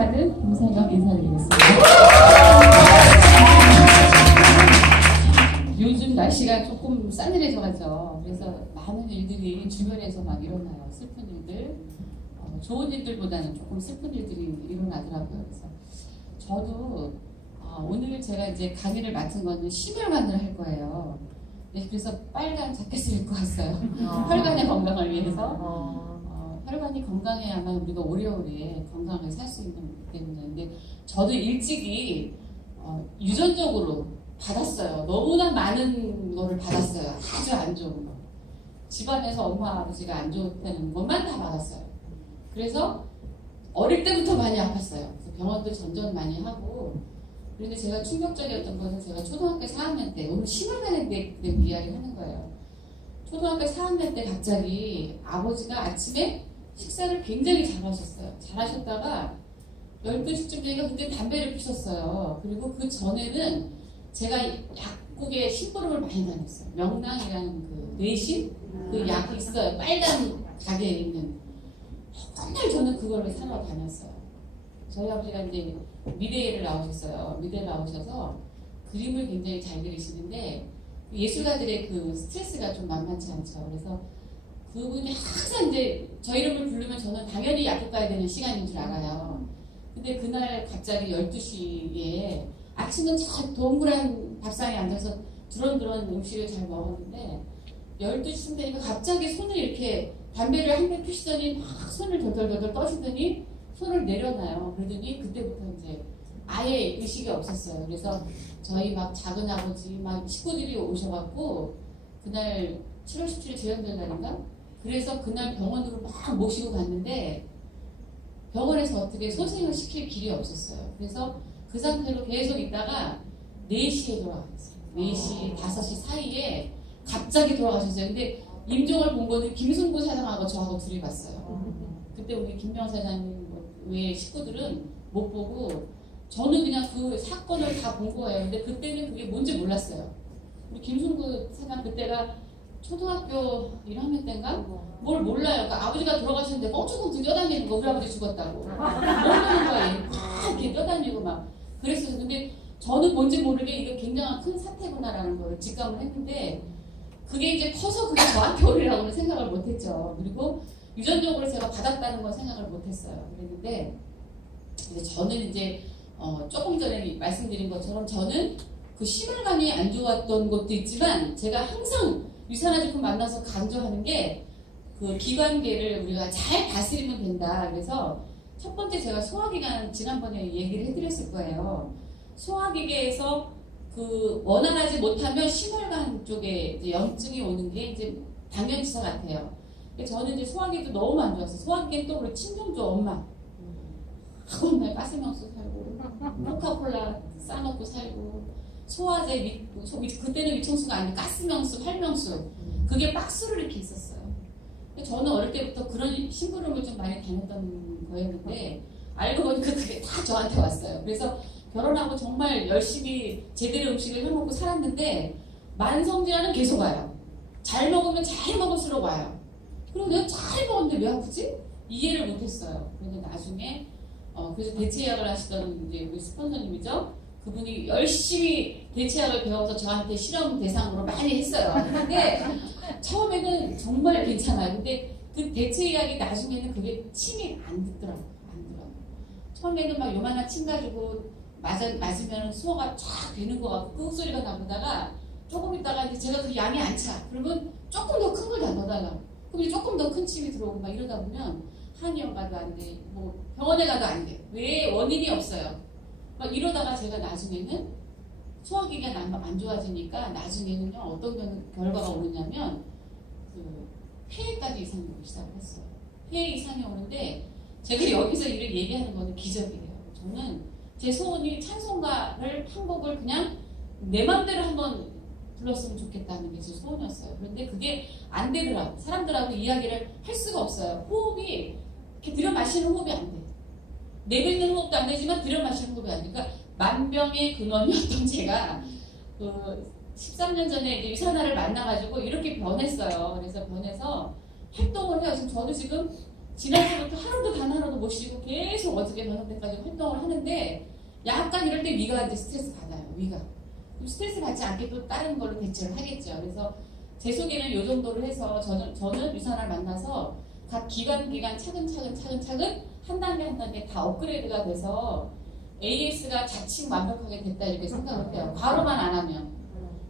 받은 김상영 인사드리겠습니다. 요즘 날씨가 조금 싸늘해져가죠. 그래서 많은 일들이 주변에서 막 일어나요. 슬픈 일들. 좋은 일들보다는 조금 슬픈 일들이 일어나더라고요. 그래서 저도 오늘 제가 이제 강의를 맡은 거는 심혈관을 할 거예요. 네, 그래서 빨간 자켓을 입고 왔어요. 혈관의 건강을 위해서. 혈관이 건강해야만 우리가 오래오래 건강하게 살 수 있는 거기 때문에. 근데 저도 일찍이 유전적으로 받았어요. 너무나 많은 거를 받았어요. 아주 안 좋은 거. 집안에서 엄마 아버지가 안 좋다는 것만 다 받았어요. 그래서 어릴 때부터 많이 아팠어요. 그래서 병원도 전전 많이 하고. 그런데 제가 충격적이었던 것은 제가 초등학교 4학년 때, 오늘 심혈관에 대해 이야기를 하는 거예요. 초등학교 4학년 때 갑자기 아버지가 아침에 식사를 굉장히 잘하셨어요. 잘하셨다가 12시쯤 되니까 그때 담배를 피셨어요. 그리고 그 전에는 제가 약국에 심부름을 많이 다녔어요. 명랑이라는 그 내신? 그 약이 있어요. 빨간 가게에 있는. 맨날 저는 그거를 사러 다녔어요. 저희 아버지가 이제 미대를 나오셨어요. 미대 나오셔서 그림을 굉장히 잘 그리시는데 예술가들의 그 스트레스가 좀 만만치 않죠. 그래서 그분이 항상 이제 저 이름을 부르면 저는 당연히 약국 가야 되는 시간인 줄 알아요. 근데 그날 갑자기 12시에 아침은 저 동그란 밥상에 앉아서 두런두런 음식을 잘 먹었는데 12시쯤 되니까 갑자기 손을 이렇게 담배를 한 대 피시더니 막 손을 덜덜덜 떠시더니 손을 내려놔요. 그러더니 그때부터 이제 아예 의식이 없었어요. 그래서 저희 막 작은 아버지 막 식구들이 오셔갖고 그날 7월 17일 재연절 날인가? 그래서 그날 병원으로 막 모시고 갔는데 병원에서 어떻게 소생을 시킬 길이 없었어요. 그래서 그 상태로 계속 있다가 4시에 돌아가셨어요. 4시, 5시 사이에 갑자기 돌아가셨어요. 근데 임종을 본 거는 김순구 사장하고 저하고 둘이 봤어요. 그때 우리 김병 사장님 외의 식구들은 못 보고 저는 그냥 그 사건을 다 본 거예요. 근데 그때는 그게 뭔지 몰랐어요. 우리 김순구 사장 그때가 초등학교 1학년 때인가? 뭘 몰라요. 그러니까 아버지가 돌아가셨는데 껑충껑충 뛰어다니는 거. 우리 아버지 죽었다고. 모르는 거예요. 막 이렇게 뛰어다니고 막 그랬어요. 근데 저는 뭔지 모르게 이게 굉장한 큰 사태구나라는 걸 직감을 했는데 그게 이제 커서 그게 저한테 오리라고는 생각을 못했죠. 그리고 유전적으로 제가 받았다는 건 생각을 못했어요. 그랬는데 이제 저는 이제 조금 전에 말씀드린 것처럼 저는 그 심혈관이 안 좋았던 것도 있지만 제가 항상 유산화제품 만나서 강조하는 게 그 기관계를 우리가 잘 다스리면 된다. 그래서 첫 번째 제가 소화기관 지난번에 얘기를 해드렸을 거예요. 소화기계에서 그 원활하지 못하면 심혈관 쪽에 이제 염증이 오는 게 이제 당연치사 같아요. 저는 이제 소화기도 너무 안 좋았어요. 소화기는 또 우리 친정조 엄마. 맨날 가스명수 살고, 코카콜라 싸놓고 살고, 소화제, 그때는 위청수가 아니고 가스명수, 활명수. 그게 박스로 이렇게 있었어요. 저는 어릴 때부터 그런 심부름을 좀 많이 다녔던 거였는데, 알고 보니까 그게 다 저한테 왔어요. 그래서 결혼하고 정말 열심히 제대로 음식을 해먹고 살았는데, 만성질환은 계속 와요. 잘 먹으면 잘 먹을수록 와요. 그리고 내가 잘 먹었는데 왜 아프지? 이해를 못했어요. 그런데 나중에 그래서 대체약을 하시던 이제 우리 스폰서님이죠. 그분이 열심히 대체약을 배워서 저한테 실험 대상으로 많이 했어요. 근데 처음에는 정말 괜찮아요. 근데 그 대체약이 나중에는 그게 침이 안 듣더라고요. 안 들어요. 처음에는 막 요만한 침 가지고 맞으면 수어가 쫙 되는 것 같고 그 소리가 나보다가 조금 있다가 이제 제가 그 양이 안 차. 그러면 조금 더 큰 걸 다 넣어달라고. 그럼 이제 조금 더 큰 침이 들어오고 막 이러다 보면 한의원 가도 안 돼. 뭐 병원에 가도 안 돼. 왜? 원인이 없어요. 막 이러다가 제가 나중에는 소화기가 안 좋아지니까 나중에는요 어떤 결과가 오느냐면 그 폐에까지 이상이 오기 시작을 했어요. 폐에 이상이 오는데 제가 여기서 이를 얘기하는 거는 기적이에요. 저는 제 소원이 찬송가를 한 곡을 그냥 내 맘대로 한번 불렀으면 좋겠다는 게 제 소원이었어요. 그런데 그게 안 되더라고요. 사람들하고 이야기를 할 수가 없어요. 호흡이 이렇게 들여 마시는 호흡이 안 돼. 내뱉는 호흡도 안 되지만 들여 마시는 호흡이 안 돼. 그러니까 만병의 근원이었던 제가 그 13년 전에 이제 유산화를 만나가지고 이렇게 변했어요. 그래서 변해서 활동을 해요. 지금 저도 지금 지난주부터 하루도 단 하루도 못 쉬고 계속 어저께 저녁 때까지 활동을 하는데 약간 이럴 때 위가 이제 스트레스 받아요. 위가. 그럼 스트레스 받지 않게 또 다른 걸로 대처를 하겠죠. 그래서 제 소개는 이 정도로 해서 저는 유산을 만나서 각 기간 차근차근 한 단계 다 업그레이드가 돼서 AS가 자칫 완벽하게 됐다 이렇게 생각을 해요. 과로만 안 하면.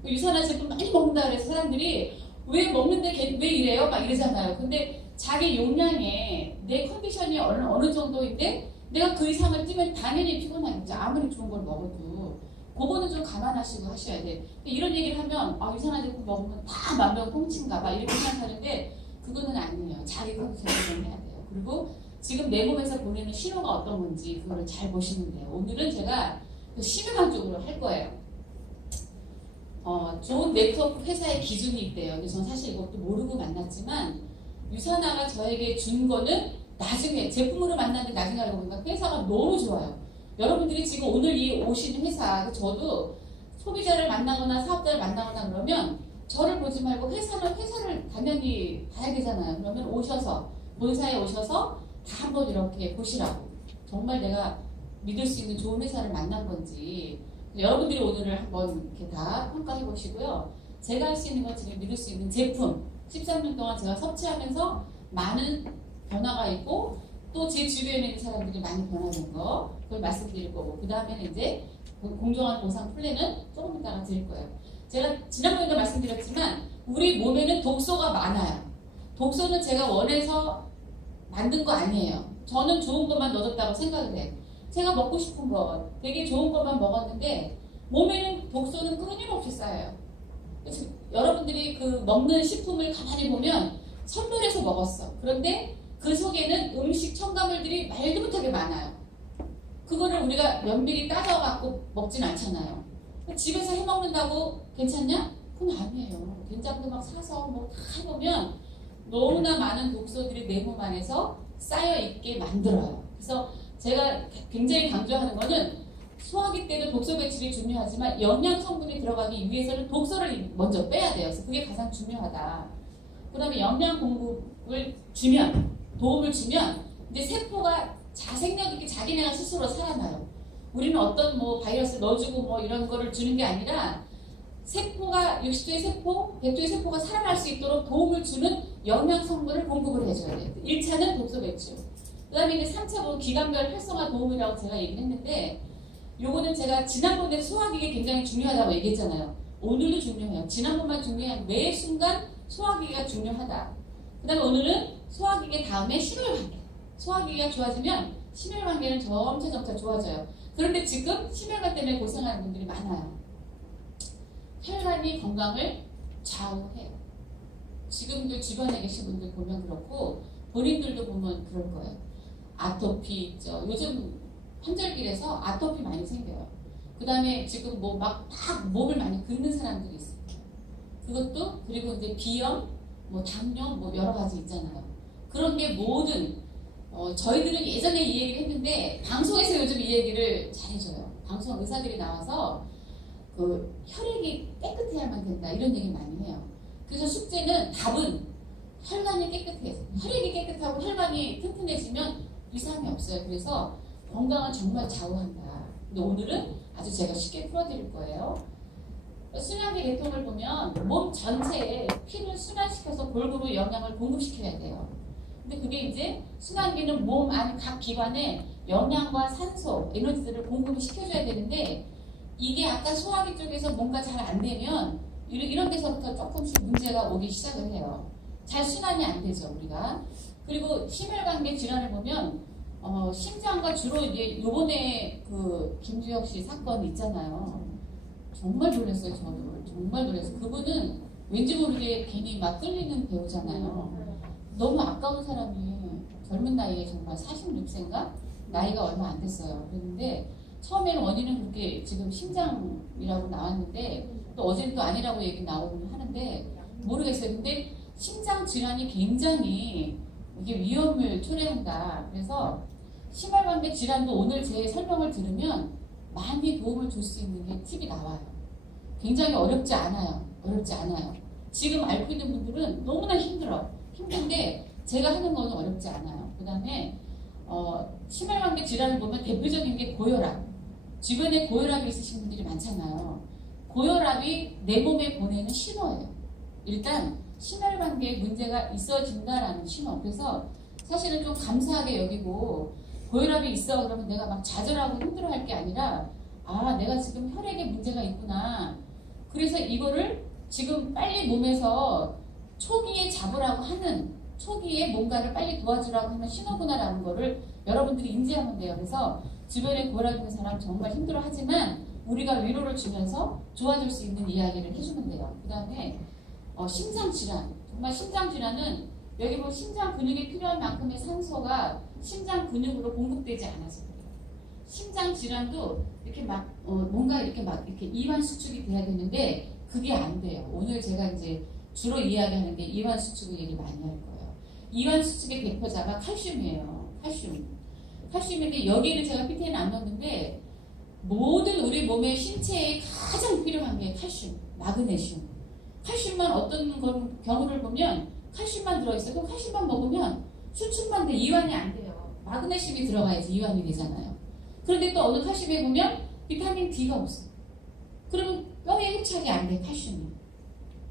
유산화 제품 많이 먹는다 그래서 사람들이 왜 먹는데 왜 이래요? 막 이러잖아요. 근데 자기 용량에 내 컨디션이 어느 정도인데 내가 그 이상을 뛰면 당연히 피곤하겠죠. 아무리 좋은 걸 먹어도. 그거는 좀 감안하시고 하셔야 돼. 이런 얘기를 하면 유산화 제품 먹으면 다 만병통치인가 봐 이렇게 생각하는데 그거는 아니에요. 자기 컨디션을 해야 돼요. 그리고 지금 내 몸에서 보내는 신호가 어떤 건지 그거를 잘 보시면 돼요. 오늘은 제가 그 심혈관 쪽으로 할 거예요. 좋은 네트워크 회사의 기준이 있대요. 근데 전 사실 이것도 모르고 만났지만 유산화가 저에게 준 거는 나중에 제품으로 만났는데 나중에 알고 보니까 회사가 너무 좋아요. 여러분들이 지금 오늘 이 오시는 회사, 저도 소비자를 만나거나 사업자를 만나거나 그러면 저를 보지 말고 회사를 당연히 봐야 되잖아요. 그러면 오셔서 본사에 오셔서 다 한번 이렇게 보시라고. 정말 내가 믿을 수 있는 좋은 회사를 만난 건지 여러분들이 오늘을 한번 이렇게 다 평가해 보시고요. 제가 할 수 있는 건 지금 믿을 수 있는 제품 13년 동안 제가 섭취하면서 많은 변화가 있고 또 제 주변에 있는 사람들이 많이 변화된 거 그걸 말씀드릴 거고 그 다음에는 이제 공정한 보상 플랜은 조금 이따가 드릴 거예요. 제가 지난번에도 말씀드렸지만 우리 몸에는 독소가 많아요. 독소는 제가 원해서 만든 거 아니에요. 저는 좋은 것만 넣어줬다고 생각을 해요. 제가 먹고 싶은 거 되게 좋은 것만 먹었는데 몸에는 독소는 끊임없이 쌓여요. 그래서 여러분들이 그 먹는 식품을 가만히 보면 선별해서 먹었어. 그런데 그 속에는 음식 첨가물들이 말도 못하게 많아요. 그거를 우리가 면밀히 따져갖고 먹진 않잖아요. 집에서 해먹는다고 괜찮냐? 그건 아니에요. 된장도 막 사서 뭐 다 해보면 너무나 많은 독소들이 내 몸 안에서 쌓여있게 만들어요. 그래서 제가 굉장히 강조하는 거는 소화기 때도 독소 배출이 중요하지만 영양 성분이 들어가기 위해서는 독소를 먼저 빼야 돼요. 그래서 그게 가장 중요하다. 그 다음에 영양 공급을 주면 도움을 주면 이제 세포가 자생력 있게 자기네가 스스로 살아나요. 우리는 어떤 뭐 바이러스 넣어주고 뭐 이런 거를 주는 게 아니라 세포가 60조의 세포, 100조의 세포가 살아날 수 있도록 도움을 주는 영양 성분을 공급을 해줘야 돼요. 1차는 독소 배출. 그 다음에 이제 3차로 기관별 활성화 도움이라고 제가 얘기를 했는데 요거는 제가 지난번에 소화기가 굉장히 중요하다고 얘기했잖아요. 오늘도 중요해요. 지난번만 중요한 매 순간 소화기가 중요하다. 그 다음에 오늘은 소화기계 다음에 심혈관계. 소화기가 좋아지면 심혈관계는 점차 좋아져요. 그런데 지금 심혈관 때문에 고생하는 분들이 많아요. 혈관이 건강을 좌우해요. 지금도 주변에 계신 분들 보면 그렇고 본인들도 보면 그럴 거예요. 아토피 있죠. 요즘 환절기라서 아토피 많이 생겨요. 그 다음에 지금 뭐 막 몸을 많이 긁는 사람들이 있어요. 그것도 그리고 이제 비염, 뭐 당뇨, 뭐 여러 가지 있잖아요. 그런 게 모든 저희들은 예전에 이 얘기를 했는데 방송에서 요즘 이 얘기를 잘해줘요. 방송 의사들이 나와서 그 혈액이 깨끗해야만 된다 이런 얘기 많이 해요. 그래서 숙제는 답은 혈관이 깨끗해. 혈액이 깨끗하고 혈관이 튼튼해지면 이상이 없어요. 그래서 건강은 정말 좌우한다. 근데 오늘은 아주 제가 쉽게 풀어드릴 거예요. 순환기 계통을 보면 몸 전체에 피를 순환시켜서 골고루 영양을 공급시켜야 돼요. 근데 그게 이제 순환기는 몸 안 각 기관에 영양과 산소, 에너지들을 공급을 시켜줘야 되는데 이게 아까 소화기 쪽에서 뭔가 잘 안 되면 이런 데서부터 조금씩 문제가 오기 시작을 해요. 잘 순환이 안 되죠, 우리가. 그리고 심혈관계 질환을 보면 심장과 주로 이제 요번에 그 김주혁 씨 사건 있잖아요. 정말 놀랐어요, 저도. 정말 놀랐어요. 그분은 왠지 모르게 괜히 막 끌리는 배우잖아요. 너무 아까운 사람이 젊은 나이에 정말 46세인가? 나이가 얼마 안 됐어요. 그랬는데 처음에는 원인은 그렇게 지금 심장이라고 나왔는데 또 어제는 또 아니라고 얘기 나오긴 하는데 모르겠어요. 근데 심장 질환이 굉장히 이게 위험을 초래한다. 그래서 심혈관계 질환도 오늘 제 설명을 들으면 많이 도움을 줄 수 있는 게 팁이 나와요. 굉장히 어렵지 않아요. 어렵지 않아요. 지금 앓고 있는 분들은 너무나 힘들어. 힘든데 제가 하는 거는 어렵지 않아요. 그 다음에 심혈관계 질환을 보면 대표적인 게 고혈압. 주변에 고혈압이 있으신 분들이 많잖아요. 고혈압이 내 몸에 보내는 신호예요. 일단 심혈관계에 문제가 있어진다라는 신호. 그래서 사실은 좀 감사하게 여기고 고혈압이 있어 그러면 내가 막 좌절하고 힘들어할 게 아니라 내가 지금 혈액에 문제가 있구나. 그래서 이거를 지금 빨리 몸에서 초기에 잡으라고 하는 초기에 뭔가를 빨리 도와주라고 하는 신호구나라는 거를 여러분들이 인지하면 돼요. 그래서 주변에 고혈압 있는 사람 정말 힘들어하지만 우리가 위로를 주면서 좋아질 수 있는 이야기를 해주면 돼요. 그 다음에 심장질환. 정말 심장질환은 여기 보면 심장 근육에 필요한 만큼의 산소가 심장 근육으로 공급되지 않아서 그래요. 심장질환도 이렇게 뭔가 이렇게 이완 수축이 돼야 되는데 그게 안 돼요. 오늘 제가 이제 주로 이야기하는 게 이완 수축을 얘기 많이 할 거예요. 이완 수축의 대표자가 칼슘이에요. 칼슘인데 여기를 제가 PT에는 안 넣었는데 모든 우리 몸의 신체에 가장 필요한 게 칼슘, 마그네슘. 칼슘만 어떤 경우를 보면 칼슘만 들어있어요. 그럼 칼슘만 먹으면 수축만 돼. 이완이 안 돼요. 마그네슘이 들어가야지 이완이 되잖아요. 그런데 또 어느 칼슘에 보면 비타민 D가 없어. 그러면 뼈에 흡착이 안 돼, 칼슘이.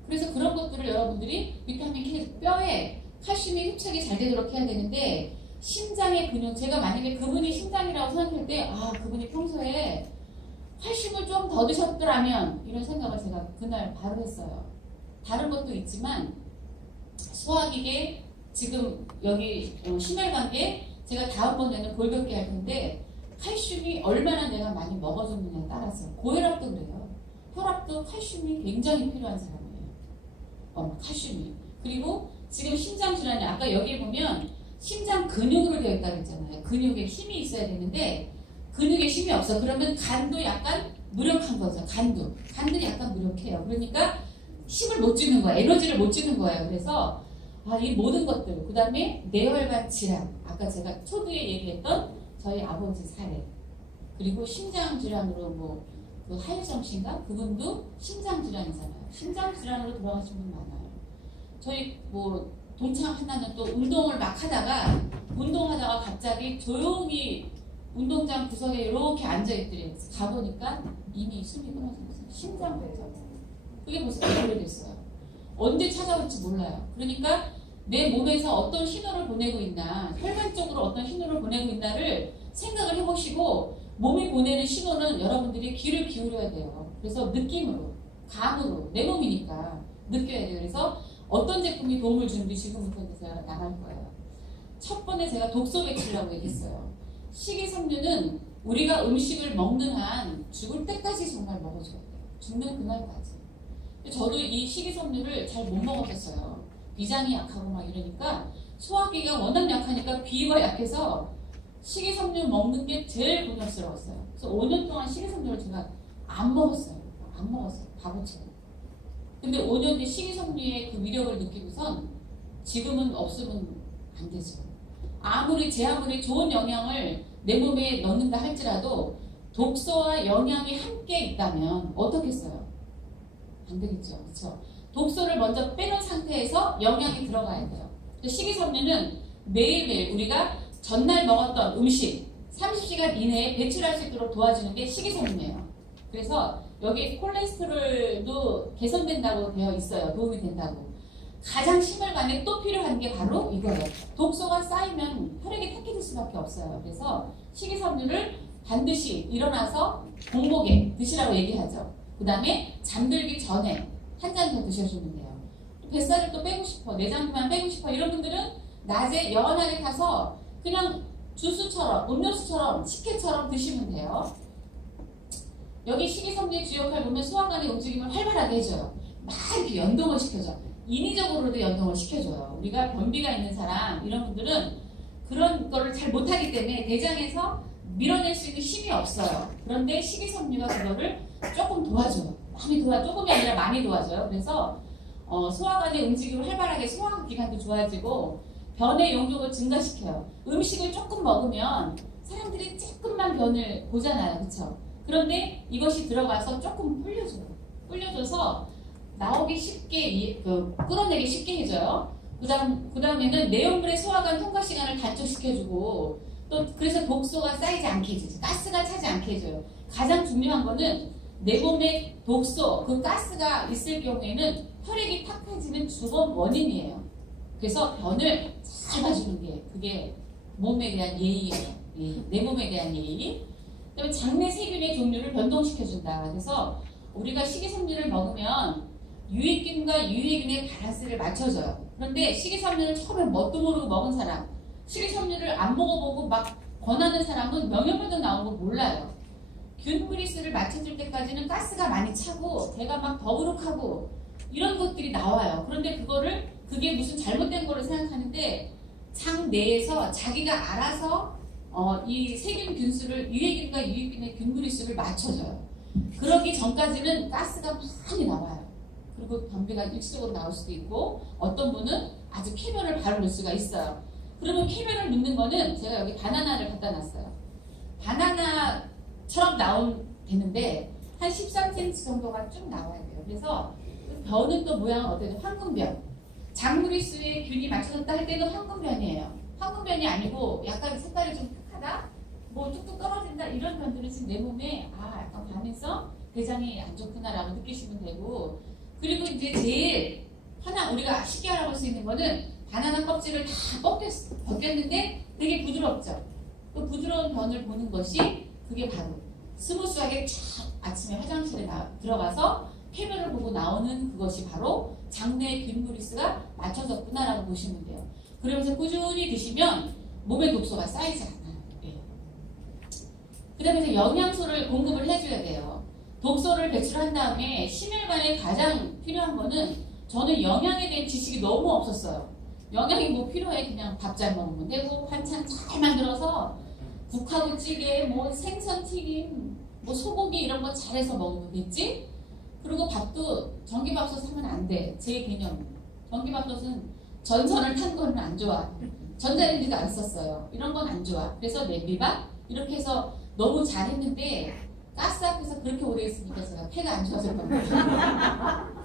그래서 그런 것들을 여러분들이 비타민 K, 뼈에 칼슘이 흡착이 잘 되도록 해야 되는데 심장의 근육, 제가 만약에 그분이 심장이라고 생각할 때 그분이 평소에 칼슘을 좀 더 드셨더라면 이런 생각을 제가 그날 바로 했어요. 다른 것도 있지만 소화기계, 지금 여기 심혈관계, 제가 다음번에는 골격계 할 텐데 칼슘이 얼마나 내가 많이 먹어줬느냐에 따라서 고혈압도 그래요. 혈압도 칼슘이 굉장히 필요한 사람이에요. 칼슘이. 그리고 지금 심장질환이 아까 여기 보면 심장 근육으로 되어 있다고 했잖아요. 근육에 힘이 있어야 되는데 근육에 힘이 없어. 그러면 간도 약간 무력한 거죠. 간도 약간 무력해요. 그러니까 힘을 못 주는 거야. 에너지를 못 주는 거예요. 그래서 이 모든 것들, 그 다음에 뇌혈관 질환, 아까 제가 초두에 얘기했던 저희 아버지 사례, 그리고 심장질환으로 그 하유정 씨인가? 그분도 심장질환이잖아요. 심장질환으로 돌아가신 분 많아요. 저희 동창 하나는 또 운동을 막 운동하다가 갑자기 조용히 운동장 구석에 이렇게 앉아있더래요. 가보니까 이미 숨이 끊어졌어요. 심장부터. 그게 벌써 오래됐어요. 언제 찾아올지 몰라요. 그러니까 내 몸에서 어떤 신호를 보내고 있나, 혈관 쪽으로 어떤 신호를 보내고 있나를 생각을 해보시고 몸이 보내는 신호는 여러분들이 귀를 기울여야 돼요. 그래서 느낌으로, 감으로, 내 몸이니까 느껴야 돼요. 그래서 어떤 제품이 도움을 주는지 지금부터 제가 나갈 거예요. 첫 번에 제가 독소 배출이라고 얘기했어요. 식이섬유는 우리가 음식을 먹는 한 죽을 때까지 정말 먹어줘야 돼요. 죽는 그날까지. 저도 이 식이섬유를 잘 못 먹었었어요. 비장이 약하고 막 이러니까 소화기가 워낙 약하니까 비위가 약해서 식이섬유 먹는 게 제일 고통스러웠어요. 그래서 5년 동안 식이섬유를 제가 안 먹었어요. 바보처럼. 근데 5년 뒤 식이섬유의 그 위력을 느끼고선 지금은 없으면 안 되죠. 아무리 좋은 영양을 내 몸에 넣는다 할지라도 독소와 영양이 함께 있다면 어떻겠어요? 안 되겠죠. 그렇죠? 독소를 먼저 빼놓은 상태에서 영양이 들어가야 돼요. 식이섬유는 매일매일 우리가 전날 먹었던 음식 30시간 이내에 배출할 수 있도록 도와주는 게 식이섬유예요. 그래서 여기 콜레스테롤도 개선된다고 되어 있어요. 도움이 된다고. 가장 심혈관에 또 필요한 게 바로 이거예요. 독소가 쌓이면 혈액이 탁해질 수밖에 없어요. 그래서 식이섬유를 반드시 일어나서 공복에 드시라고 얘기하죠. 그 다음에 잠들기 전에 한 잔 더 드셔주면 돼요. 뱃살을 또 빼고 싶어, 내장만 빼고 싶어 이런 분들은 낮에 연하게 타서 그냥 주스처럼, 음료수처럼, 식혜처럼 드시면 돼요. 여기 식이섬유의 주역할 보면 소화관의 움직임을 활발하게 해줘요. 막 이렇게 연동을 시켜줘. 인위적으로도 연동을 시켜줘요. 우리가 변비가 있는 사람, 이런 분들은 그런 거를 잘 못하기 때문에 대장에서 밀어낼 수 있는 힘이 없어요. 그런데 식이섬유가 그거를 조금 도와줘요. 조금이 아니라 많이 도와줘요. 그래서 소화관의 움직임을 활발하게 소화기관도 좋아지고 변의 용도를 증가시켜요. 음식을 조금 먹으면 사람들이 조금만 변을 보잖아요. 그렇죠? 그런데 이것이 들어가서 조금 불려줘서 나오기 쉽게, 끌어내기 쉽게 해줘요. 그다음에는 내용물의 소화관 통과 시간을 단축시켜주고 또 그래서 독소가 쌓이지 않게 해주죠. 가스가 차지 않게 해줘요. 가장 중요한 거는 내 몸에 독소, 그 가스가 있을 경우에는 혈액이 탁해지는 주범 원인이에요. 그래서 변을 잘 봐주는 게 그게 몸에 대한 예의예요. 내 몸에 대한 예의. 그다음에 장내 세균의 종류를 변동시켜준다. 그래서 우리가 식이섬유를 먹으면 유익균과 유해균의 밸런스를 맞춰줘요. 그런데 식이섬유를 처음에 뭣도 모르고 먹은 사람, 식이섬유를 안 먹어보고 막 권하는 사람은 영양분도 나온 거 몰라요. 균브리스를 맞춰줄 때까지는 가스가 많이 차고 배가 막 더부룩하고 이런 것들이 나와요. 그런데 그게 무슨 잘못된 거로 생각하는데 장 내에서 자기가 알아서 이 세균 균수를 유해균과 유익균의 균브리스를 맞춰줘요. 그러기 전까지는 가스가 많이 나와요. 그리고 변비가 일시적으로 나올 수도 있고 어떤 분은 아주 쾌변을 바로 넣을 수가 있어요. 그러면 쾌변을 넣는 거는 제가 여기 바나나를 갖다 놨어요. 바나나처럼 되는데 한 13cm 정도가 쭉 나와야 돼요. 그래서 변은 또 모양은 어때요? 황금변. 장무리수에 균이 맞춰졌다 할 때는 황금변이에요. 황금변이 아니고 약간 색깔이 좀 탁하다? 뭐 뚝뚝 떨어진다 이런 변들은 지금 내 몸에 약간 반해서 대장이 안 좋구나라고 느끼시면 되고 그리고 이제 제일 우리가 쉽게 알아볼 수 있는 거는 바나나 껍질을 다 벗겼는데 되게 부드럽죠. 그 부드러운 변을 보는 것이 그게 바로 스무스하게 쫙 아침에 화장실에 들어가서 쾌변을 보고 나오는 그것이 바로 장내 균브리스가 맞춰졌구나라고 보시면 돼요. 그러면서 꾸준히 드시면 몸에 독소가 쌓이지 않아요. 그 다음에 이제 영양소를 공급을 해줘야 돼요. 독소를 배출한 다음에 심혈관에 가장 필요한 거는 저는 영양에 대한 지식이 너무 없었어요. 영양이 뭐 필요해? 그냥 밥 잘 먹으면 되고 반찬 잘 만들어서 국하고 찌개, 뭐 생선 튀김, 뭐 소고기 이런 거 잘해서 먹으면 됐지? 그리고 밥도 전기밥솥 사면 안 돼. 제 개념. 전기밥솥은 전선을 탄 거는 안 좋아. 전자레인지도 안 썼어요. 이런 건 안 좋아. 그래서 냄비밥 이렇게 해서 너무 잘했는데 가스 앞에서 그렇게 오래 있으니까 제가 폐가 안 좋아졌거든요.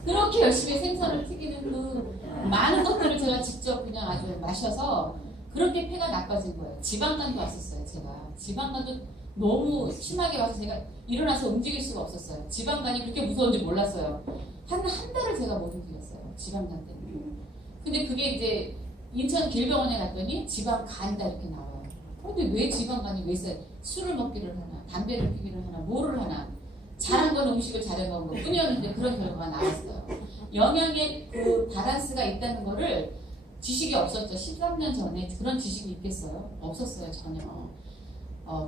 그렇게 열심히 생선을 튀기는 그 많은 것들을 제가 직접 그냥 아주 마셔서 그렇게 폐가 나빠진 거예요. 지방간도 왔었어요. 제가 지방간도 너무 심하게 와서 제가 일어나서 움직일 수가 없었어요. 지방간이 그렇게 무서운지 몰랐어요. 한 달을 제가 못 움직였어요. 지방간 때문에. 근데 그게 이제 인천 길병원에 갔더니 지방간이다 이렇게 나와요. 근데 왜 지방간이 왜 있어요? 술을 먹기를 하나, 담배를 피기를 하나, 뭐를 하나. 잘한 건 음식을 잘해 먹은 것 뿐이었는데 그런 결과가 나왔어요. 영양의 그 밸런스가 있다는 거를 지식이 없었죠. 13년 전에 그런 지식이 있겠어요? 없었어요, 전혀.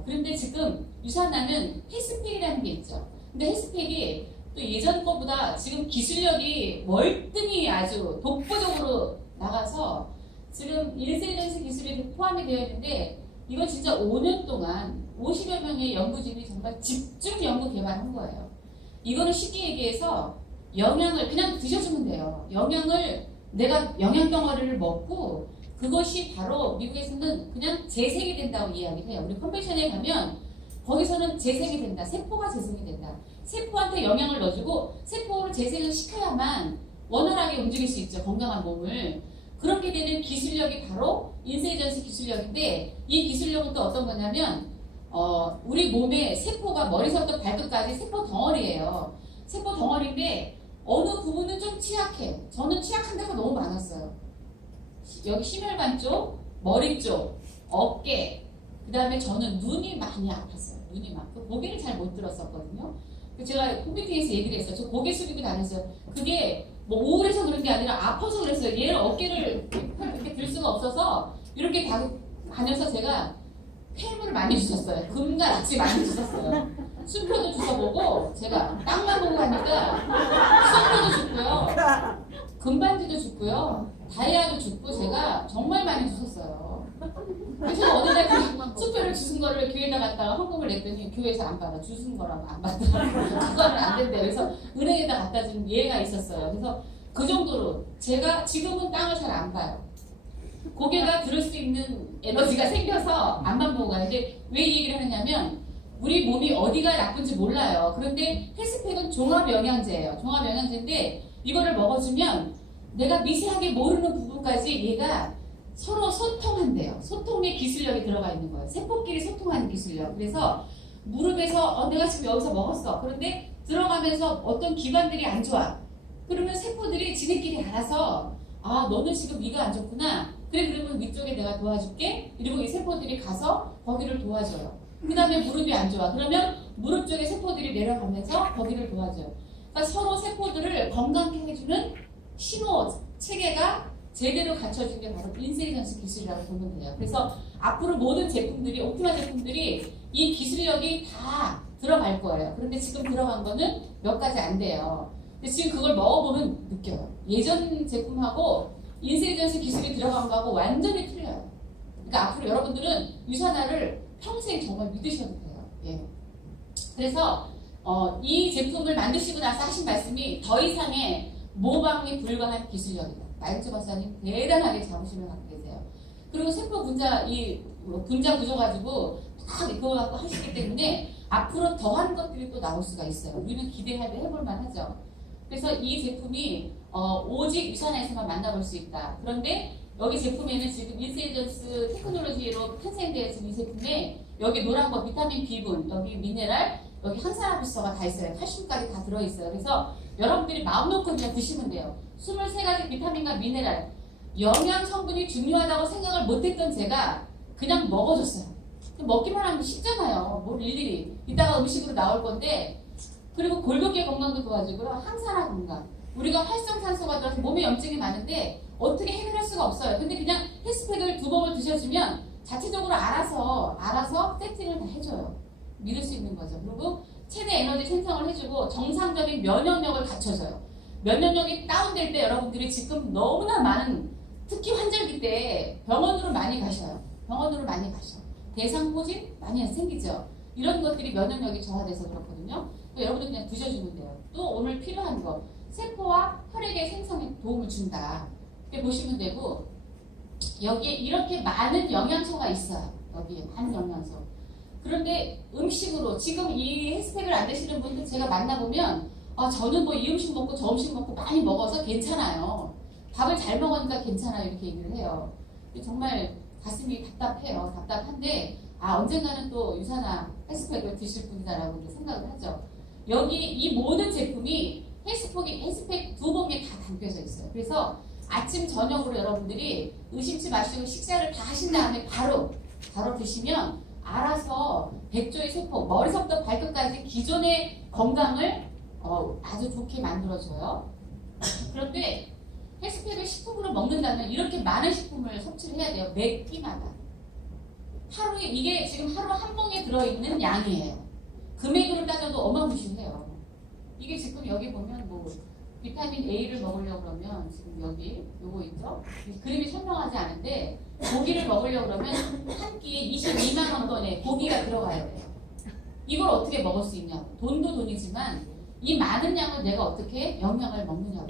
그런데 지금 유산나는 헬스팩이라는 게 있죠. 근데 헬스팩이 또 예전 거보다 지금 기술력이 월등히 아주 독보적으로 나가서 지금 인쇄전시 기술이 포함이 되어 있는데 이건 진짜 5년 동안 50여 명의 연구진이 정말 집중 연구 개발한 거예요. 이거는 쉽게 얘기해서 영양을 그냥 드셔주면 돼요. 내가 영양 덩어리를 먹고 그것이 바로 미국에서는 그냥 재생이 된다고 이야기를 해요. 우리 컨벤션에 가면 거기서는 재생이 된다. 세포가 재생이 된다. 세포한테 영양을 넣어주고 세포를 재생을 시켜야만 원활하게 움직일 수 있죠. 건강한 몸을. 그렇게 되는 기술력이 바로 인쇄전시 기술력인데 이 기술력은 또 어떤 거냐면 우리 몸의 세포가 머리서부터 발끝까지 세포 덩어리예요. 세포 덩어리인데 어느 부분은 좀 취약해. 저는 취약한 데가 너무 많았어요. 여기 심혈관 쪽, 머리 쪽, 어깨, 그 다음에 저는 눈이 많이 아팠어요. 눈이 막. 고개를 잘 못 들었었거든요. 제가 홈미팅에서 얘기를 했어요. 저 고개 숙이고 다녔어요. 그게 뭐 우울해서 그런 게 아니라 아파서 그랬어요. 얘를 어깨를 이렇게 들 수가 없어서 이렇게 다녀서 제가 폐물을 많이 주셨어요. 금과 낫지 많이 주셨어요. 순표도 주셔보고 제가 땅만 보고 가니까 순표도 줬고요. 금반지도 줬고요. 다이아도 줬고 제가 정말 많이 주셨어요. 그래서 어느 날 그 수표를 주신 거를 교회에다 갖다가 헌금을 냈더니 교회에서 안 받아. 주신 거라고 안 받아. 그거는 안 된대요. 그래서 은행에다 갖다 준 예가 있었어요. 그래서 그 정도로 제가 지금은 땅을 잘 안 봐요. 고개가 들을 수 있는 에너지가 생겨서 앞만 보고 가요. 근데 왜 이 얘기를 하냐면 우리 몸이 어디가 나쁜지 몰라요. 그런데 헬스팩은 종합영양제예요. 종합영양제인데 이거를 먹어주면 내가 미세하게 모르는 부분까지 얘가 서로 소통한대요. 소통의 기술력이 들어가 있는 거예요. 세포끼리 소통하는 기술력. 그래서 무릎에서 내가 지금 여기서 먹었어. 그런데 들어가면서 어떤 기관들이 안 좋아. 그러면 세포들이 지네끼리 알아서 너는 지금 위가 안 좋구나. 그래 그러면 위쪽에 내가 도와줄게. 이러고 이 세포들이 가서 거기를 도와줘요. 그 다음에 무릎이 안 좋아. 그러면 무릎 쪽에 세포들이 내려가면서 거기를 도와줘요. 그러니까 서로 세포들을 건강하게 해주는 신호 체계가 제대로 갖춰진 게 바로 인텔리전스 기술이라고 보면 돼요. 그래서 앞으로 모든 제품들이, 옵티마 제품들이 이 기술력이 다 들어갈 거예요. 그런데 지금 들어간 거는 몇 가지 안 돼요. 근데 지금 그걸 먹어보면 느껴요. 예전 제품하고 인텔리전스 기술이 들어간 거하고 완전히 틀려요. 그러니까 앞으로 여러분들은 유산화를 평생 정말 믿으셔도 돼요. 예. 그래서 이 제품을 만드시고 나서 하신 말씀이 더 이상의 모방이 불가한 기술력이다. 나일주 박사님 대단하게 자부심을 갖고 계세요. 그리고 세포 분자, 분자 구조 가지고 다 이거 갖고 하시기 때문에 앞으로 더한 것들이 또 나올 수가 있어요. 우리는 해볼만 하죠. 그래서 이 제품이 오직 유산화에서만 만나볼 수 있다. 그런데 여기 제품에는 지금 인텔리전스 테크놀로지로 탄생되어 있는 이 제품에 여기 노란 거 비타민 B군, 여기 미네랄, 여기 항산화물질소가 다 있어요. 칼슘까지 다 들어있어요. 그래서 여러분들이 마음 놓고 그냥 드시면 돼요. 23가지 비타민과 미네랄, 영양 성분이 중요하다고 생각을 못했던 제가 그냥 먹어줬어요. 먹기만 하면 쉽잖아요. 뭘 일일이. 이따가 음식으로 나올 건데, 그리고 골격계 건강도 도와주고요. 항산화 건강. 우리가 활성산소가 들어서 몸에 염증이 많은데 어떻게 해결할 수가 없어요. 근데 그냥 헬스팩을 2봉을 드셔주면 자체적으로 알아서 세팅을 다 해줘요. 믿을 수 있는 거죠. 그리고 체내 에너지 생성을 해주고 정상적인 면역력을 갖춰줘요. 면역력이 다운될 때 여러분들이 지금 너무나 많은, 특히 환절기 때 병원으로 많이 가셔요. 대상포진 많이 생기죠. 이런 것들이 면역력이 저하돼서 그렇거든요. 여러분들 그냥 드셔주면 돼요. 또 오늘 필요한 거, 세포와 혈액의 생성에 도움을 준다. 이렇게 보시면 되고, 여기에 이렇게 많은 영양소가 있어요. 여기에 많은 영양소. 그런데 음식으로, 지금 이 헬스팩을 안 드시는 분들 제가 만나보면 저는 뭐 이 음식 먹고 저 음식 먹고 많이 먹어서 괜찮아요. 밥을 잘 먹으니까 괜찮아요. 이렇게 얘기를 해요. 정말 가슴이 답답해요. 답답한데 언젠가는 또 유산화 헬스팩을 드실 분이다라고 생각을 하죠. 여기 이 모든 제품이 헬스팩 2봉에 다 담겨져 있어요. 그래서 아침 저녁으로 여러분들이 의심치 마시고 식사를 다 하신 다음에 바로 드시면 알아서 백조의 세포, 머리서부터 발끝까지 기존의 건강을 아주 좋게 만들어줘요. 그런데 헬스팩을 식품으로 먹는다면 이렇게 많은 식품을 섭취를 해야 돼요. 매 끼마다. 하루에, 이게 지금 하루 한 봉에 들어있는 양이에요. 금액으로 따져도 어마무시해요. 이게 지금 여기 보면 뭐 비타민 A를 먹으려고 그러면 지금 여기 요거 있죠? 그림이 설명하지 않은데 고기를 먹으려고 그러면 한 끼에 22만 원권의 고기가 들어가야 돼요. 이걸 어떻게 먹을 수 있냐고. 돈도 돈이지만 이 많은 양을 내가 어떻게 영양을 먹느냐고.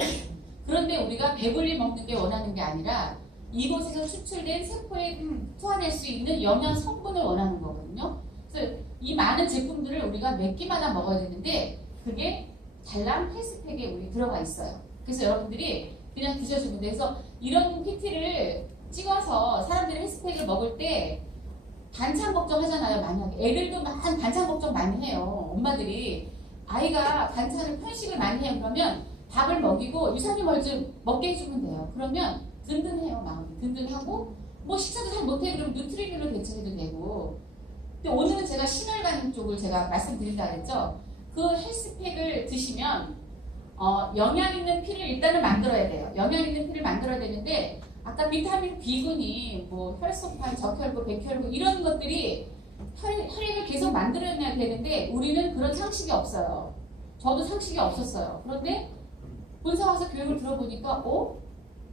그런데 우리가 배불리 먹는 게 원하는 게 아니라 이곳에서 추출된 세포에 소화될 수 있는 영양 성분을 원하는 거거든요. 그래서 이 많은 제품들을 우리가 몇 끼마다 먹어야 되는데 그게 잘난 헬스팩에 우리 들어가 있어요. 그래서 여러분들이 그냥 드셔주면 돼요. 그래서 이런 PT를 찍어서 사람들이 헬스팩을 먹을 때 반찬 걱정하잖아요. 만약에 애들도 반찬 걱정 많이 해요. 엄마들이 아이가 반찬을 편식을 많이 해요. 그러면 밥을 먹이고 유산균을 좀 먹게 해주면 돼요. 그러면 든든해요. 마음이 든든하고 뭐 식사도 잘 못해 그러면 누트리균으로 대처해도 되고. 근데 오늘은 제가 심혈관 쪽을 제가 말씀드린다 그랬죠. 그 헬스팩을 드시면 영양 있는 피를 일단은 만들어야 돼요. 영양 있는 피를 만들어야 되는데 아까 비타민 B군이 뭐 혈소판, 적혈구, 백혈구 이런 것들이 혈액을 계속 만들어내야 되는데 우리는 그런 상식이 없어요. 저도 상식이 없었어요. 그런데 본사 와서 교육을 들어보니까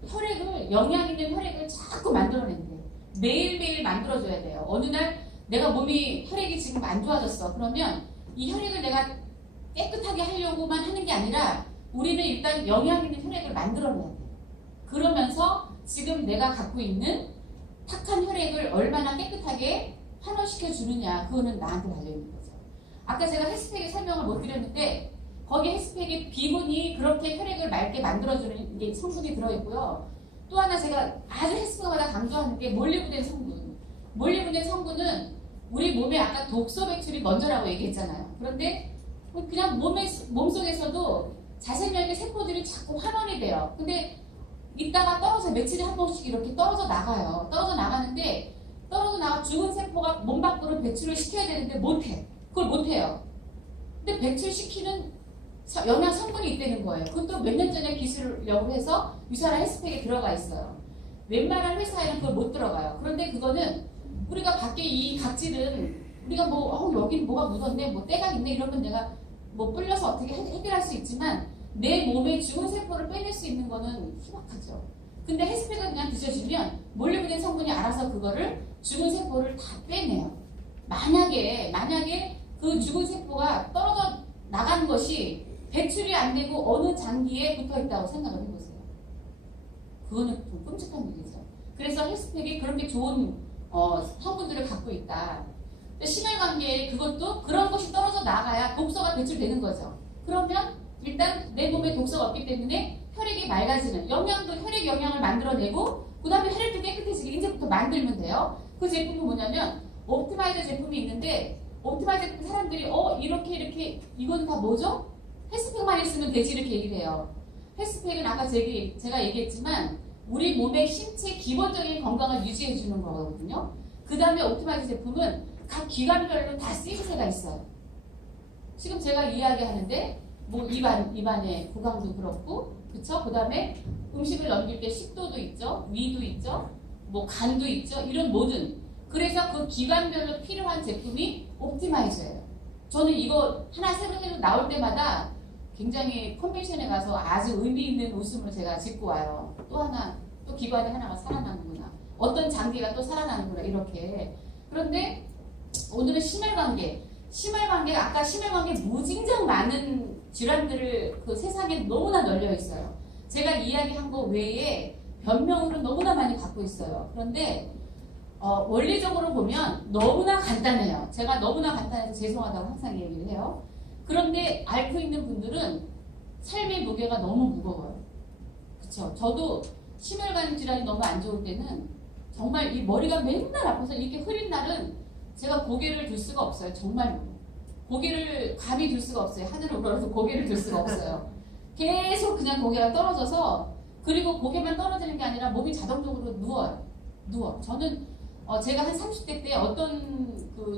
혈액을, 영양 있는 혈액을 자꾸 만들어낸대. 매일매일 만들어줘야 돼요. 어느 날 내가 몸이 혈액이 지금 안 좋아졌어. 그러면 이 혈액을 내가 깨끗하게 하려고만 하는 게 아니라 우리는 일단 영양 있는 혈액을 만들어내야 돼요. 그러면서 지금 내가 갖고 있는 탁한 혈액을 얼마나 깨끗하게 환원시켜 주느냐, 그거는 나한테 달려있는 거죠. 아까 제가 헬스팩의 설명을 못 드렸는데 거기 헬스팩에 비군이 그렇게 혈액을 맑게 만들어주는 게 성분이 들어있고요. 또 하나 제가 아주 헬스팩마다 강조하는 게 몰리브덴 성분. 몰리브덴 성분은 우리 몸에 아까 독소 배출이 먼저라고 얘기했잖아요. 그런데 그냥 몸속에서도 자생력의 세포들이 자꾸 환원이 돼요. 근데 이따가 떨어져 며칠에 한 번씩 이렇게 떨어져 나가요. 떨어져 나가는데 떨어져 나가 죽은 세포가 몸 밖으로 배출을 시켜야 되는데 못해. 그걸 못해요. 근데 배출시키는 영양 성분이 있다는 거예요. 그것도 몇 년 전에 기술력으로 해서 유사라 헬스팩에 들어가 있어요. 웬만한 회사에는 그걸 못 들어가요. 그런데 그거는 우리가 밖에 이 각질은 우리가 여긴 뭐가 묻었네, 뭐 때가 있네 이러면 내가 뭐 불려서 어떻게 해결할 수 있지만 내 몸에 죽은 세포를 빼낼 수 있는 거는 희박하죠. 근데 헬스팩을 그냥 드셔주면 몰리브덴 성분이 알아서 그거를 죽은 세포를 다 빼내요. 만약에 그 죽은 세포가 떨어져 나간 것이 배출이 안 되고 어느 장기에 붙어 있다고 생각을 해보세요. 그거는 좀 끔찍한 일이죠. 그래서 헬스팩이 그렇게 좋은 성분들을 갖고 있다. 심혈관계에 그것도 그런 것이 떨어져 나가야 독소가 배출되는 거죠. 그러면 일단 내 몸에 독소가 없기 때문에 혈액이 맑아지는 영양도 혈액 영양을 만들어내고 그 다음에 혈액도 깨끗해지게 이제부터 만들면 돼요. 그 제품은 뭐냐면 옵티마이저 제품이 있는데 옵티마이저 제품 사람들이 이렇게 이건 다 뭐죠? 헬스팩만 있으면 되지 이렇게 얘기를 해요. 헬스팩은 아까 제가 얘기했지만 우리 몸의 신체 기본적인 건강을 유지해 주는 거거든요. 그 다음에 옵티마이저 제품은 각 기관별로 다 쓰임새가 있어요. 지금 제가 이야기하는데 뭐 입안의 구강도 그렇고 그쵸? 그 다음에 음식을 넘길 때 식도도 있죠. 위도 있죠. 뭐 간도 있죠. 이런 모든 그래서 그 기관별로 필요한 제품이 옵티마이저예요. 저는 이거 하나 새로 나올 때마다 굉장히 컨벤션에 가서 아주 의미 있는 웃음을 제가 짓고 와요. 또 기관이 하나가 살아나는구나. 어떤 장기가 또 살아나는구나. 이렇게. 그런데 오늘은 심혈관계 아까 심혈관계 무진장 많은 질환들을 그 세상에 너무나 널려 있어요. 제가 이야기한 거 외에 변명으로 너무나 많이 갖고 있어요. 그런데 원리적으로 보면 너무나 간단해요. 제가 너무나 간단해서 죄송하다고 항상 얘기를 해요. 그런데 앓고 있는 분들은 삶의 무게가 너무 무거워요. 그쵸? 저도 심혈관 질환이 너무 안 좋을 때는 정말 이 머리가 맨날 아파서 이렇게 흐린 날은 제가 고개를 들 수가 없어요. 정말로. 고개를 감히 들 수가 없어요. 하늘을 우러러서 고개를 들 수가 없어요. 계속 그냥 고개가 떨어져서 그리고 고개만 떨어지는 게 아니라 몸이 자동적으로 누워요. 저는 제가 한 30대 때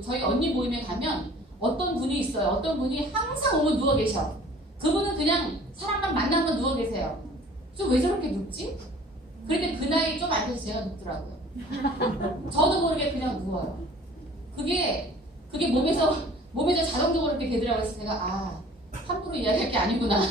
저희 언니 모임에 가면 어떤 분이 있어요. 어떤 분이 항상 오면 누워 계셔. 그분은 그냥 사람만 만나면 누워 계세요. 좀 왜 저렇게 눕지? 그런데 그 나이 좀 안 돼서 제가 눕더라고요. 저도 모르게 그냥 누워요. 그게 몸에서 자동적으로 이렇게 되더라고요. 그래서 제가 함부로 이야기할 게 아니구나.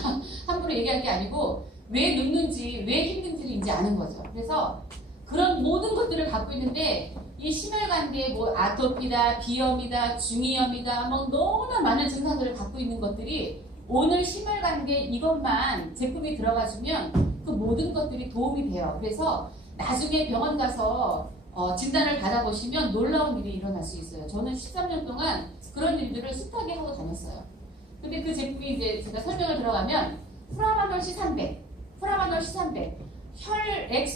함부로 얘기할 게 아니고 왜 눕는지 왜 힘든지를 이제 아는 거죠. 그래서 그런 모든 것들을 갖고 있는데 이 심혈관계 뭐 아토피다, 비염이다, 중이염이다 뭐 너무나 많은 증상들을 갖고 있는 것들이 오늘 심혈관계 이것만 제품이 들어가주면 그 모든 것들이 도움이 돼요. 그래서 나중에 병원 가서 진단을 받아보시면 놀라운 일이 일어날 수 있어요. 저는 13년 동안 그런 일들을 숱하게 하고 다녔어요. 근데 그 제품이 이제 제가 설명을 들어가면 프라마놀 C300 혈액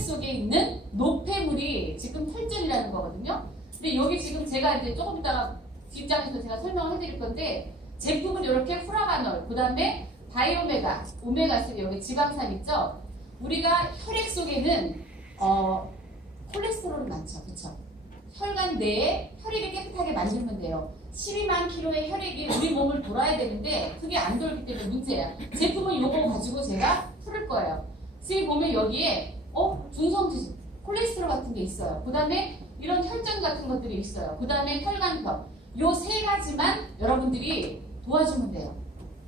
속에 있는 노폐물이 지금 혈전이라는 거거든요. 근데 여기 지금 제가 이제 조금 이따가 뒷장에서 제가 설명을 해드릴 건데 제품은 이렇게 프라마놀, 그 다음에 다이오메가, 오메가3 여기 지방산 있죠? 우리가 혈액 속에는 콜레스테롤이 많죠. 그쵸? 혈관 내에 혈액을 깨끗하게 만들면 돼요. 12만 킬로의 혈액이 우리 몸을 돌아야 되는데 그게 안 돌기 때문에 문제야. 제품은 이거 가지고 제가 풀을 거예요. 지금 보면 여기에 중성지식, 콜레스테롤 같은 게 있어요. 그 다음에 이런 혈전 같은 것들이 있어요. 그 다음에 혈관벽. 요 세 가지만 여러분들이 도와주면 돼요.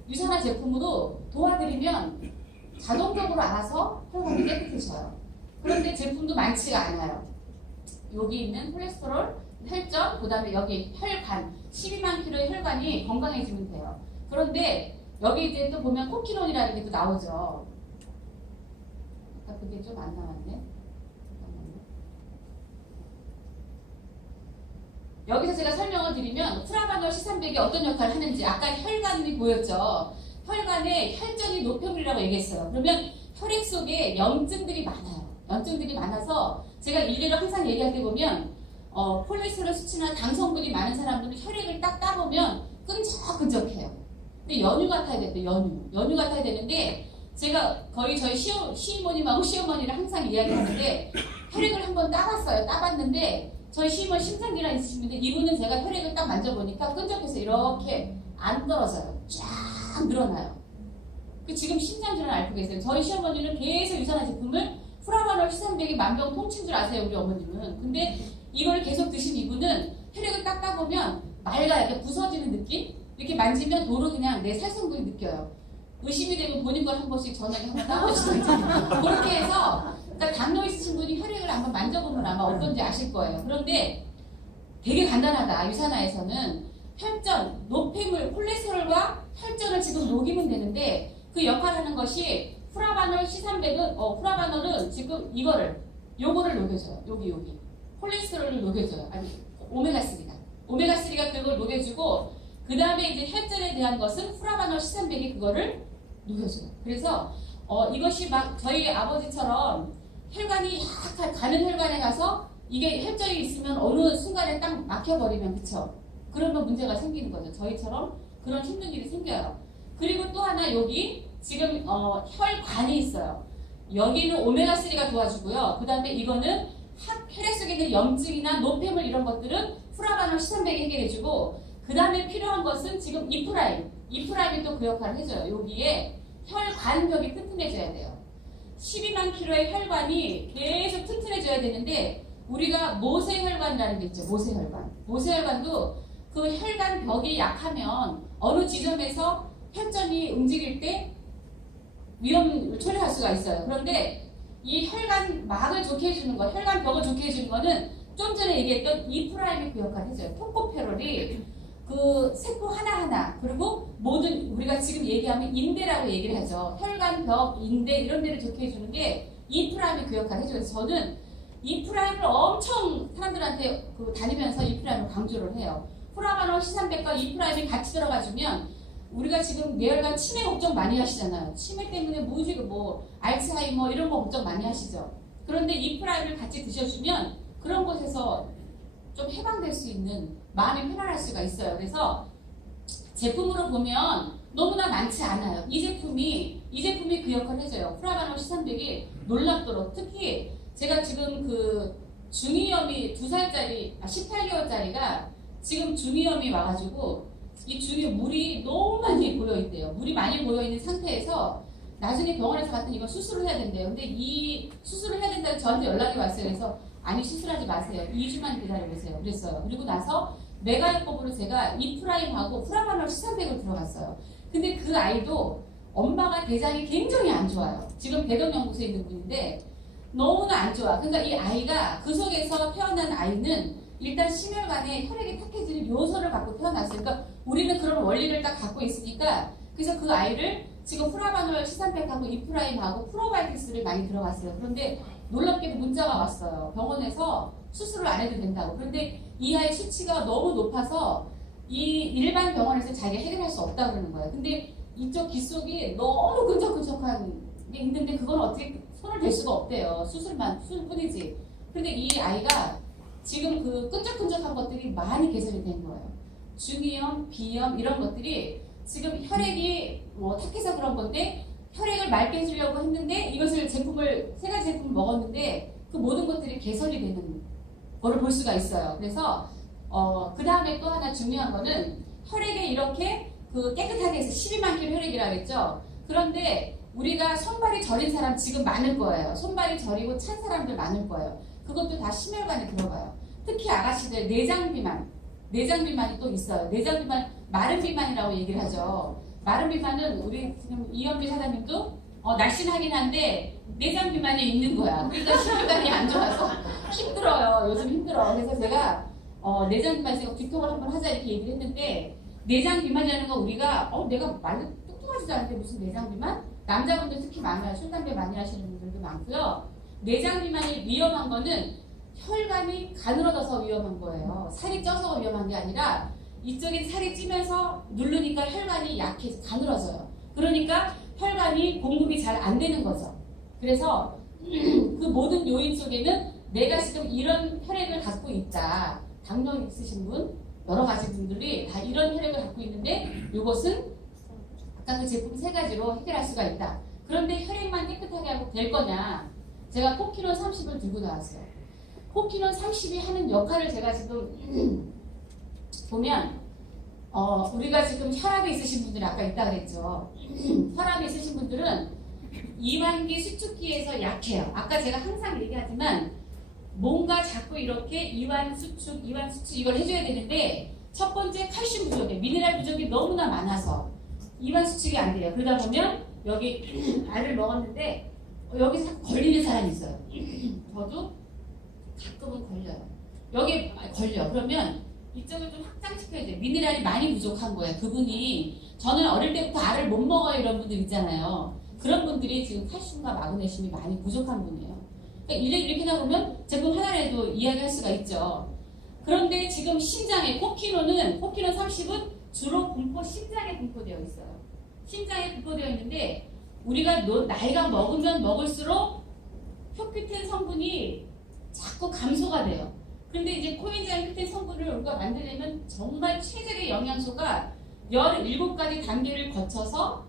유산화 제품으로 도와드리면 자동적으로 알아서 혈관이 깨끗해져요. 그런데 제품도 많지가 않아요. 여기 있는 콜레스테롤, 혈전, 그 다음에 여기 혈관, 12만 킬로의 혈관이 건강해지면 돼요. 그런데 여기 이제 또 보면 코키론이라는 게 또 나오죠. 아까 그게 좀 안 나왔네. 여기서 제가 설명을 드리면 프라바놀 시산백이 어떤 역할을 하는지 아까 혈관이 보였죠. 혈관에 혈전이 노폐물이라고 얘기했어요. 그러면 혈액 속에 염증들이 많아요. 염증들이 많아서 제가 일일이 항상 얘기할 때 보면 콜레스테롤 수치나 당 성분이 많은 사람들은 혈액을 딱 따보면 끈적끈적해요. 근데 연유 같아야 돼요. 연유 같아야 되는데 제가 거의 저희 시이모님하고 시어머니를 항상 이야기하는데 혈액을 한번 따봤는데 저희 시어머니 심장질환 있으신 분인데 이분은 제가 혈액을 딱 만져보니까 끈적해서 이렇게 안 떨어져요. 쫙 늘어나요. 지금 심장질환 앓고 계세요. 저희 시어머니는 계속 유산화 제품을 프라바놀 시산백이 만병통치인 줄 아세요, 우리 어머님은. 근데 이걸 계속 드신 이분은 혈액을 딱 따보면 맑아 이렇게 부서지는 느낌? 이렇게 만지면 도로 그냥 내 살성분이 느껴요. 의심이 되면 본인 걸 한 번씩 저녁에 한번 따보시고 있잖아요. 그렇게 해서 그러니까 당뇨 있으신 분이 혈액을 한번 만져보면 아마 어떤지 아실 거예요. 그런데 되게 간단하다. 유산화에서는 혈전, 노폐물, 콜레스테롤과 혈전을 지금 녹이면 되는데 그 역할을 하는 것이 프라바놀 시산백은 프라바놀은 지금 요거를 녹여줘요. 여기 콜레스테롤을 녹여줘요. 아니 오메가3가 그걸 녹여주고 그 다음에 이제 혈전에 대한 것은 프라바놀 시산백이 그거를 녹여줘요. 그래서 이것이 막 저희 아버지처럼 혈관이 약간 가는 혈관에 가서 이게 혈전이 있으면 어느 순간에 딱 막혀버리면 그쵸? 그러면 문제가 생기는 거죠. 저희처럼 그런 힘든 일이 생겨요. 그리고 또 하나 여기 지금 혈관이 있어요. 여기는 오메가3가 도와주고요. 그 다음에 이거는 혈액 속에 있는 염증이나 노폐물 이런 것들은 프라바놀 시산백이 해결해주고 그 다음에 필요한 것은 지금 이프라임이 또 그 역할을 해줘요. 여기에 혈관벽이 튼튼해져야 돼요. 12만 킬로의 혈관이 계속 튼튼해져야 되는데 우리가 모세혈관이라는 게 있죠. 모세혈관도 그 혈관벽이 약하면 어느 지점에서 혈전이 움직일 때 위험을 초래할 수가 있어요. 그런데 이 혈관막을 좋게 해주는 거, 혈관벽을 좋게 해주는 거는 좀 전에 얘기했던 이프라임이 그 역할을 해줘요. 토코페롤이 그 세포 하나하나 그리고 모든 우리가 지금 얘기하면 인대라고 얘기를 하죠. 혈관벽, 인대 이런 데를 좋게 해주는 게 이프라임이 그 역할을 해줘요. 저는 이프라임을 엄청 사람들한테 다니면서 이프라임을 강조를 해요. 프라바놀 시산백과 이프라임이 같이 들어가주면 우리가 지금 뇌혈관 치매 걱정 많이 하시잖아요. 치매 때문에 알츠하이머 이런 거 걱정 많이 하시죠. 그런데 이프라임을 같이 드셔주면 그런 곳에서 좀 해방될 수 있는 마음이 편안할 수가 있어요. 그래서 제품으로 보면 너무나 많지 않아요. 이 제품이 그 역할을 해줘요. 프라바놀 시산백이 놀랍도록 특히 제가 지금 그 중이염이 18개월짜리가 지금 중이염이 와가지고 이 중에 물이 너무 많이 고여있대요. 물이 많이 고여있는 상태에서 나중에 병원에서 갔더니 이거 수술을 해야 된대요. 근데 이 수술을 해야 된다고 저한테 연락이 왔어요. 그래서 아니 수술하지 마세요. 2주만 기다려보세요. 그랬어요. 그리고 나서 메가요법으로 제가 이프라임하고 프라바놀 시산백을 들어갔어요. 근데 그 아이도 엄마가 대장이 굉장히 안 좋아요. 지금 대동연구소에 있는 분인데 너무나 안 좋아. 그러니까 이 아이가 그 속에서 태어난 아이는 일단 심혈관에 혈액이 탁해지는 요소를 갖고 태어났어요. 그러니까 우리는 그런 원리를 딱 갖고 있으니까 그래서 그 아이를 지금 프라바놀 시산백하고 이프라임하고 프로바이오틱스를 많이 들어갔어요. 그런데 놀랍게도 문자가 왔어요. 병원에서 수술을 안 해도 된다고. 그런데 이 아이 수치가 너무 높아서 이 일반 병원에서 자기가 해결할 수 없다고 그러는 거예요. 근데 이쪽 귀 속이 너무 끈적끈적한 게 있는데 그건 어떻게 손을 댈 수가 없대요. 수술뿐이지. 그런데 이 아이가 지금 그 끈적끈적한 것들이 많이 개선이 된 거예요. 중이염, 비염 이런 것들이 지금 혈액이 탁해서 그런 건데 혈액을 맑게 해주려고 했는데 이것을 세 가지 제품을 먹었는데 그 모든 것들이 개선이 되는 거를 볼 수가 있어요. 그래서 그 다음에 또 하나 중요한 거는 혈액에 이렇게 그 깨끗하게 해서 12만 킬로 혈액이라고 했죠. 그런데 우리가 손발이 저린 사람 지금 많을 거예요. 손발이 저리고 찬 사람들 많을 거예요. 그것도 다 심혈관에 들어가요. 특히 아가씨들 내장 비만이 또 있어요. 내장 비만, 마른 비만이라고 얘기를 하죠. 마른 비만은 우리 지금 이현미 사장님도 날씬하긴 한데 내장 비만이 있는 거야. 그러니까 심혈관이 안 좋아서 힘들어요. 요즘 힘들어. 그래서 제가 내장 비만 있으니까 귀통을 한번 하자 이렇게 얘기를 했는데 내장 비만이라는 건 우리가 내가 말도 뚱뚱하지도 않은데 무슨 내장 비만? 남자분들 특히 많아요. 술, 담배 많이 하시는 분들도 많고요. 내장 비만이 위험한 거는 혈관이 가늘어져서 위험한 거예요. 살이 쪄서 위험한 게 아니라 이쪽에 살이 찌면서 누르니까 혈관이 약해서 가늘어져요. 그러니까 혈관이 공급이 잘 안 되는 거죠. 그래서 그 모든 요인 속에는 내가 지금 이런 혈액을 갖고 있다. 당뇨 있으신 분, 여러 가지 분들이 다 이런 혈액을 갖고 있는데 이것은 아까 그 제품 3가지로 해결할 수가 있다. 그런데 혈액만 깨끗하게 하고 될 거냐? 제가 코키논 30을 들고 나왔어요. 코키논 30이 하는 역할을 제가 지금 보면 우리가 지금 혈압이 있으신 분들이 아까 있다 그랬죠. 혈압이 있으신 분들은 이완기 수축기에서 약해요. 아까 제가 항상 얘기하지만 뭔가 자꾸 이렇게 이완 수축 이걸 해줘야 되는데 첫 번째 칼슘 부족에 미네랄 부족이 너무나 많아서 이완 수축이 안 돼요. 그러다 보면 여기 알을 먹었는데 여기서 걸리는 사람이 있어요. 저도 가끔은 걸려요. 여기 걸려. 그러면 이쪽을 좀 확장시켜야 돼요. 미네랄이 많이 부족한 거예요. 그분이 저는 어릴 때부터 알을 못 먹어요 이런 분들 있잖아요. 그런 분들이 지금 칼슘과 마그네슘이 많이 부족한 분이에요. 그러니까 이렇게 나오면 제품 하나라도 이야기할 수가 있죠. 그런데 지금 심장에 코키논 30은 주로 심장에 분포되어 있어요. 심장에 분포되어 있는데 우리가 나이가 먹으면 먹을수록 효피텐 성분이 자꾸 감소가 돼요. 그런데 이제 코엔자임 큐텐 성분을 우리가 만들려면 정말 최적의 영양소가 17가지 단계를 거쳐서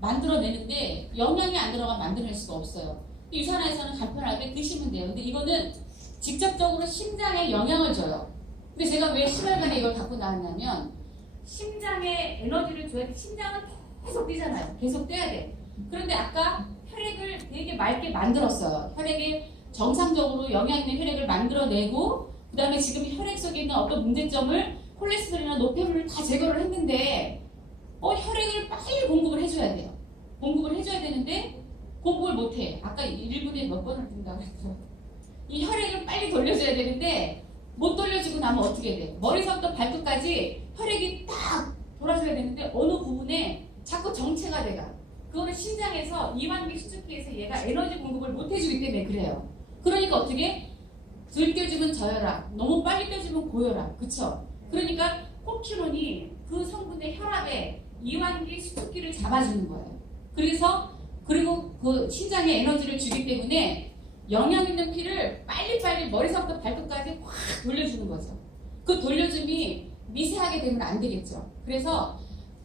만들어내는데 영양이 안 들어가면 만들어낼 수가 없어요. 유산화에서는 간편하게 드시면 돼요. 근데 이거는 직접적으로 심장에 영향을 줘요. 근데 제가 왜 심혈관에 이걸 갖고 나왔냐면 심장에 에너지를 줘야 돼. 심장은 계속 뛰잖아요. 계속 뛰어야 돼. 그런데 아까 혈액을 되게 맑게 만들었어요. 혈액에 정상적으로 영양 있는 혈액을 만들어내고 그 다음에 지금 혈액 속에 있는 어떤 문제점을 콜레스테롤이나 노폐물을 다 제거를 했는데 혈액을 빨리 공급을 해줘야 돼요. 공급을 해줘야 되는데 공급을 못해. 아까 1분에 몇 번을 든다고 했죠. 이 혈액을 빨리 돌려줘야 되는데 못 돌려주고 나면 어떻게 돼? 머리서부터 발끝까지 혈액이 딱 돌아줘야 되는데 어느 부분에 자꾸 정체가 돼가. 그거는 심장에서 이완기 수축기에서 얘가 에너지 공급을 못 해주기 때문에 그래요. 그러니까 어떻게? 덜 떼주면 저혈압, 너무 빨리 떼주면 고혈압. 그쵸? 그러니까 코키논이 그 성분의 혈압에 이완기 수축기를 잡아주는 거예요. 그리고 그 심장에 에너지를 주기 때문에 영양 있는 피를 빨리빨리 머리서부터 발끝까지 확 돌려주는 거죠. 그 돌려줌이 미세하게 되면 안 되겠죠. 그래서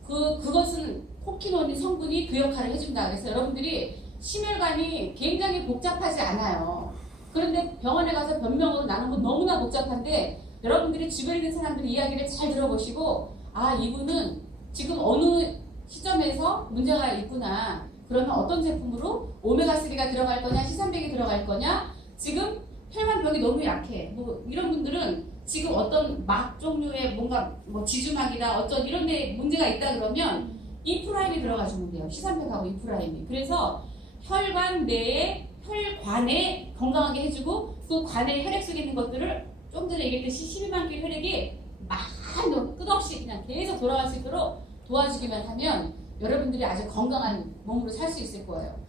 그것은 코키논 성분이 그 역할을 해준다. 그래서 여러분들이 심혈관이 굉장히 복잡하지 않아요. 그런데 병원에 가서 변명으로 나눈 건 너무나 복잡한데 여러분들이 주변에 있는 사람들의 이야기를 잘 들어보시고 이분은 지금 어느 시점에서 문제가 있구나. 그러면 어떤 제품으로 오메가3가 들어갈 거냐, 시산백이 들어갈 거냐, 지금 혈관벽이 너무 약해. 이런 분들은 지금 어떤 막 종류의 뭔가 지주막이나 어떤 이런 데 문제가 있다 그러면 이프라임이 들어가주면 돼요. 시산백하고 이프라임이. 그래서 혈관 내에 혈관에 건강하게 해주고 그 관에 혈액 속에 있는 것들을 좀 전에 얘기했듯이 12만 개 혈액이 많이 끝없이 그냥 계속 돌아갈 수 있도록 도와주기만 하면 여러분들이 아주 건강한 몸으로 살 수 있을 거예요.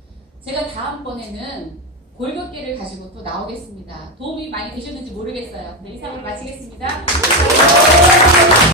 제가 다음번에는 골격계를 가지고 또 나오겠습니다. 도움이 많이 되셨는지 모르겠어요. 네, 이상으로 마치겠습니다.